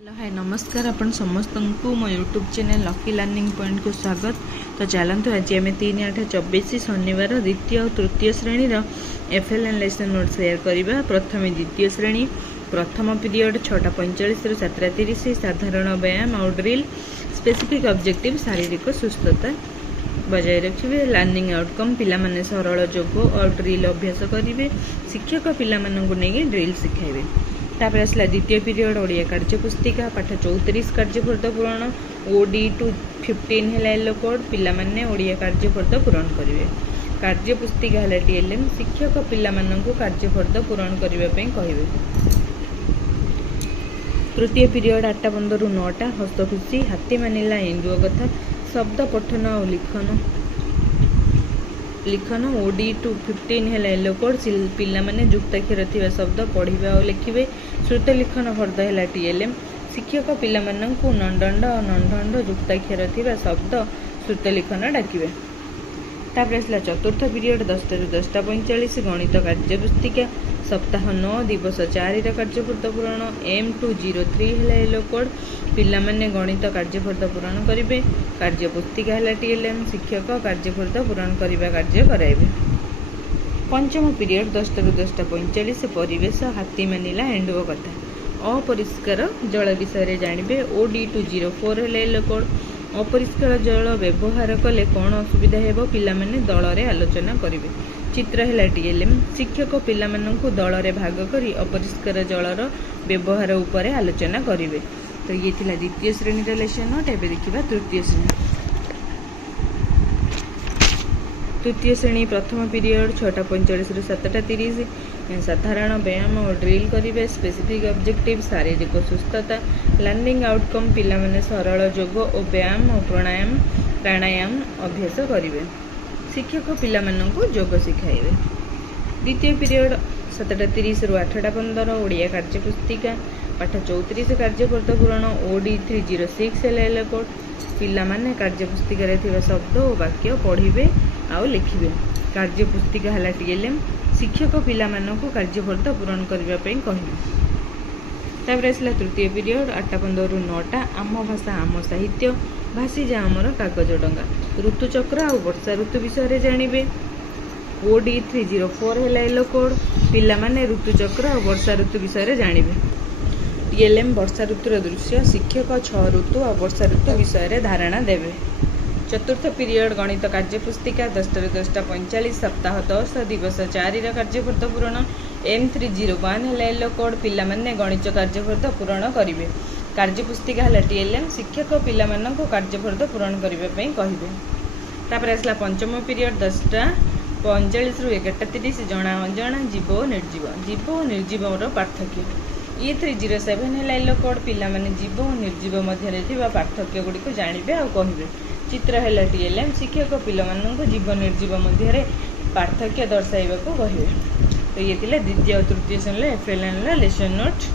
Hello hi नमस्कार आपण समस्त को मो YouTube channel lucky learning point को स्वागत। तो चलतु आज आम 3/8/24 शनिवार द्वितीय और तृतीय श्रेणी एफएलएन लेसन नोट शेयर करवा। प्रथम द्वितीय श्रेणी प्रथम पीरियड 6:45 रु 7:30 साधारण व्यायाम और ड्रिल स्पेसिफिक ऑब्जेक्टिव शारीरिक सुस्थता बजाय रखिए। लर्निंग आउटकम पिला माने सरल योग और ड्रिल अभ्यास करेंगे। शिक्षक पिला माननकु नेगी ड्रिल सिखाइबे। तापर आसला द्वितीय पीरियड ओडिया कार्यपुस्तिका पाठ 34 कार्यफर्द पूरण ओडी टू 15 है येलो कोड पिला माने ओडिया कार्यफर्द पूरण करेंगे। कार्यपुस्तिका है टीएलएम शिक्षक पिला माननकु कार्यफर्द पूरण करने कहिबे। तृतीय पीरियड 8:15 रु 9टा हस्तखुशी हाथी मानिला एंडुओ कथा शब्द पठन और लिखन ओडी टू 15 है येलो कोड पिला माने जुक्ताक्षर थिबा शब्द पढ़िबा और लिखिबे। श्रुत लिखन फर्द है टीएलएम शिक्षक पिला माननकु नंदंड और नंदंड जुक्ताक्षर थिबा शब्द श्रुत लिखन डाकिबे। तापर आसला चतुर्थ पीरियड 10 रु 10:45 गणित कार्यपुस्तिका सप्ताह 9 दिवस 4 कार्यफर्द पूरण M203 है येलो कोड पिला माने गणित कार्यफर्द पूरण करेंगे। कार्यपुस्तिका है टीएलएम शिक्षक कार्यफर्द पूरण करने कार्य कराइबे। पंचम पीरियड 10 रु 10:45 परिवेश हाथी मानिला एंडुओ कथा अपरिष्कार जल विषय जानवे। OD204 है येलो कोड अपरिष्कार जल व्यवहार कले कौन असुविधा हेबो पिला माने दल रे आलोचना करिवे। चित्र है टीएलएम शिक्षक पिला माननकु दल रे भाग करी अपरिष्कार जलर व्यवहार उपरे आलोचना करिवे। तो ये थिला द्वितीय श्रेणी लेसन नोट। एबे देखिबा तृतीय श्रेणी। तृतीय श्रेणी प्रथम पीरियड 6:45 रु 7:30 साधारण व्यायाम और ड्रिल करेंगे। स्पेसिफिक ऑब्जेक्टिव शारीरिक सुस्थता लर्निंग आउटकम पिला माने सरल योग और व्यायाम और प्राणायाम अभ्यास करेंगे। शिक्षक पिला माननकु योग सिखाइबे। द्वितीय पीरियड 7:30 रु 8:15 ओडिया कार्यपुस्तिका पाठ 34 कार्यफर्द पूरण OD306 है कोड पिला माने कार्यपुस्तिका रे थिबा शब्द और वाक्य पढ़िबे आउ लिखिबे। कार्यपुस्तिका है टीएलएम शिक्षक पिला माननकु कार्यफर्द पूरण करने कहिबे। तापर आसला तृतीय पीरियड 8:15 रु 9टा आम भाषा आम साहित्य भाषी जा आमर कागज डंगा ऋतुचक्र और वर्षा ऋतु विषय जानवे। OD304 है येलो कोड पिला माने ऋतुचक्र और वर्षा ऋतु विषय जानवे। टीएलएम वर्षा ऋतुर दृश्य शिक्षक 6 ऋतु और वर्षा ऋतु विषय धारणा देवे। चतुर्थ पीरियड गणित कार्यपुस्तिका 10 रु 10:45 सप्ताह 10 दिवस 4 कार्यफर्द पूरण M301 है येलो कोड पिला माने गणित कार्यफर्द पूरण करेंगे। कार्यपुस्तिका है टीएलएम शिक्षक पिला माननकु कार्यफर्द पूरण करने कहिबे। तापर आसला पंचम पीरियड 10:45 रु 11:30 जना अजना जीव और निर्जीव पार्थक्य E307 है येलो कोड पिला माने जीव और निर्जीव मध्य पार्थक्य गुड़िक जानवे और कहिबे। चित्र है टीएलएम शिक्षक पिला माननकु जीव निर्जीव मध्य पार्थक्य दर्शाइबा को कहिबे। तो ये थिला द्वितीय और तृतीय श्रेणी एफएलएन लेसन नोट।